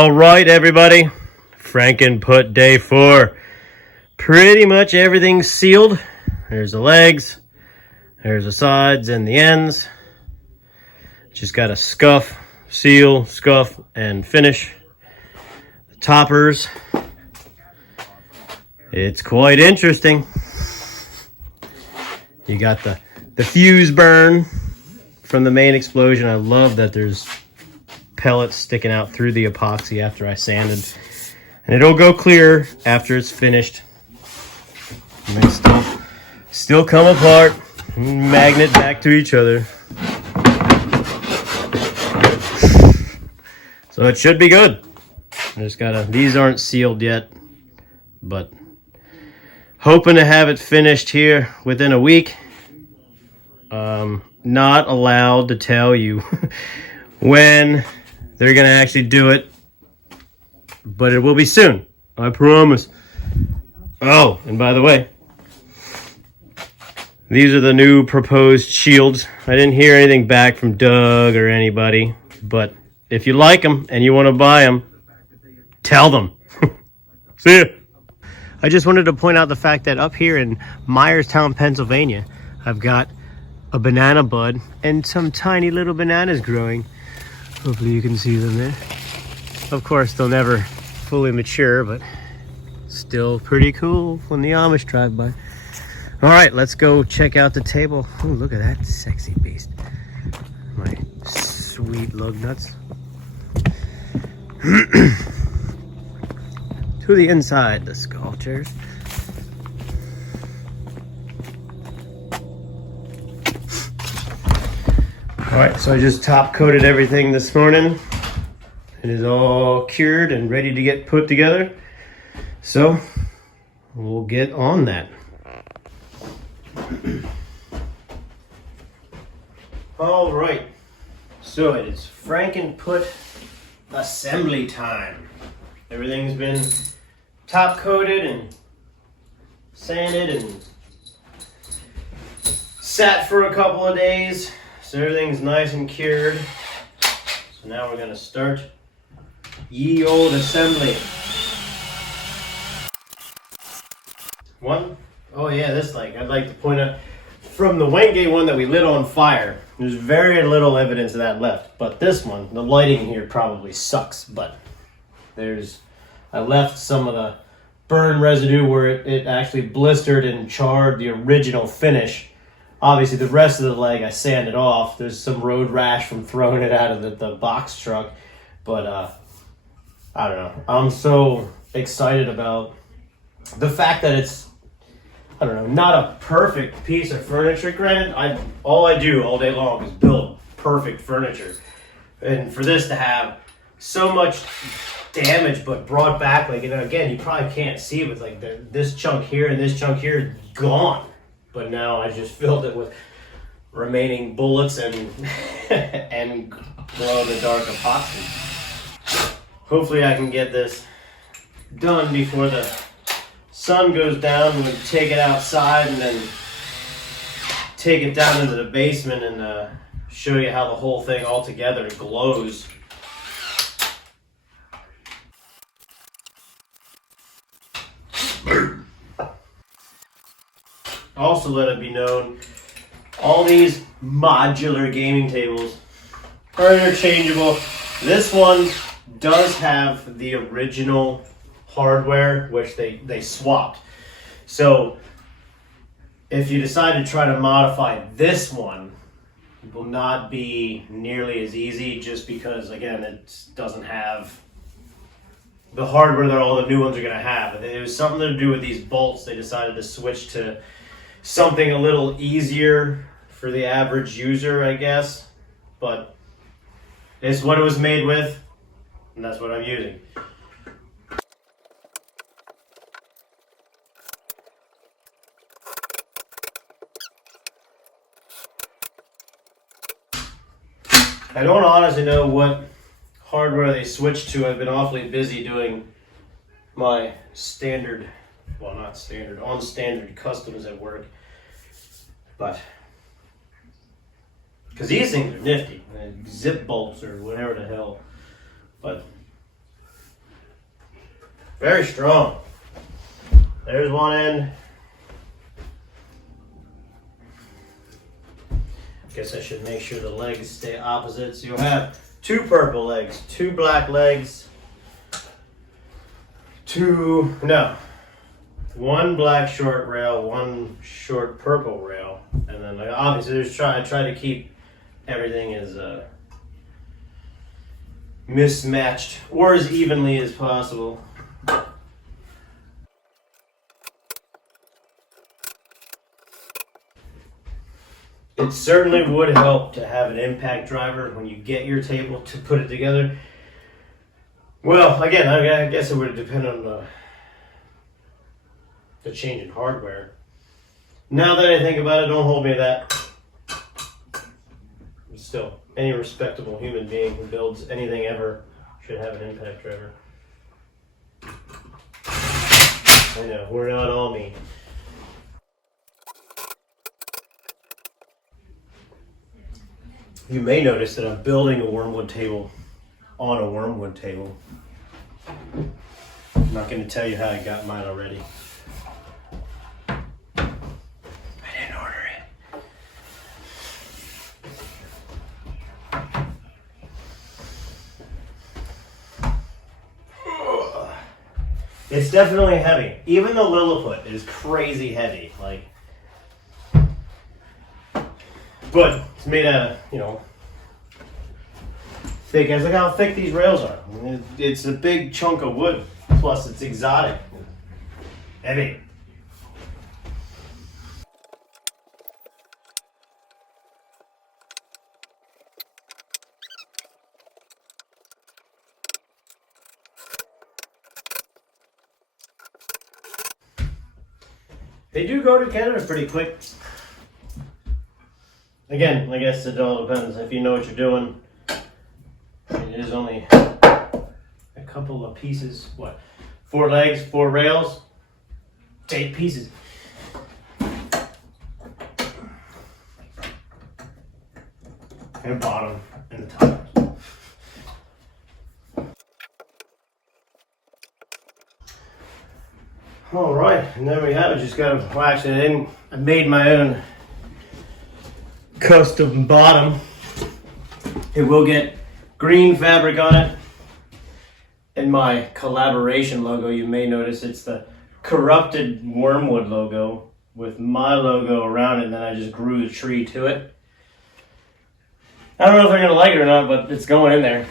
All right, everybody. Frankenput day 4. Pretty much everything's sealed. There's the legs, there's the sides and the ends. Just got to scuff, seal, scuff, and finish. The toppers. It's quite interesting. You got the fuse burn from the main explosion. I love that there's pellets sticking out through the epoxy after I sanded, and it'll go clear after it's finished. And they still come apart, magnet back to each other, so it should be good. I just gotta, these aren't sealed yet, but hoping to have it finished here within a week. Not allowed to tell you when they're gonna actually do it, but it will be soon, I promise. Oh, and by the way, these are the new proposed shields. I didn't hear anything back from Doug or anybody, but if you like them and you want to buy them, tell them. See ya. I just wanted to point out the fact that up here in Myerstown, Pennsylvania, I've got a banana bud and some tiny little bananas growing. Hopefully you can see them there. Of course, they'll never fully mature, but still pretty cool when the Amish drive by. All right, let's go check out the table. Oh, look at that sexy beast. My sweet lug nuts. To the inside, the sculptures. All right, so I just top coated everything this morning. It is all cured and ready to get put together. So we'll get on that. All right, so it is Frankenput assembly time. Everything's been top coated and sanded and sat for a couple of days. So everything's nice and cured. So now we're gonna start ye old assembly. Oh yeah, this I'd like to point out, from the Wengate one that we lit on fire, there's very little evidence of that left. But this one, the lighting here probably sucks, but I left some of the burn residue where it actually blistered and charred the original finish. Obviously, the rest of the leg I sanded off. There's some road rash from throwing it out of the box truck. But, I don't know. I'm so excited about the fact that it's, I don't know, not a perfect piece of furniture. Granted, all I do all day long is build perfect furniture. And for this to have so much damage but brought back, again, you probably can't see it with this chunk here and this chunk here gone. But now I just filled it with remaining bullets and and glow-in-the-dark epoxy. Hopefully I can get this done before the sun goes down, and we take it outside and then take it down into the basement and show you how the whole thing all together glows. Also, let it be known, all these modular gaming tables are interchangeable. This one does have the original hardware, which they swapped. So if you decide to try to modify this one, it will not be nearly as easy, just because, again, it doesn't have the hardware that all the new ones are going to have. It was something to do with these bolts. They decided to switch to something a little easier for the average user, I guess. But it's what it was made with, and that's what I'm using. I don't honestly know what hardware they switched to. I've been awfully busy doing my standard, well, not standard, on standard customs at work. But because these things are nifty, zip bolts or whatever the hell. But Very strong. There's one end. Guess I should make sure the legs stay opposite. So you'll have 2 purple legs, 2 black legs, 1 black short rail, 1 short purple rail, and then obviously I try to keep everything as mismatched or as evenly as possible. It certainly would help to have an impact driver when you get your table to put it together. Well, again, I guess it would depend on the change in hardware. Now that I think about it, don't hold me to that. Still, any respectable human being who builds anything ever should have an impact driver. I know, we're not all mean. You may notice that I'm building a wormwood table on a wormwood table. I'm not going to tell you how I got mine already. I didn't order it. It's definitely heavy. Even the Lilliput is crazy heavy. Like, but it's made out of, thick. Look how thick these rails are. It's a big chunk of wood. Plus, it's exotic. Heavy. They do go to Canada pretty quick. Again, I guess it all depends. If you know what you're doing, it is only a couple of pieces. What? 4 legs, 4 rails, it's 8 pieces. And bottom and the top. All right, and then we have it. Just got to wax it in. I made my own custom bottom. It will get green fabric on it. And my collaboration logo, you may notice it's the corrupted wormwood logo with my logo around it, and then I just grew the tree to it. I don't know if they're going to like it or not, but it's going in there.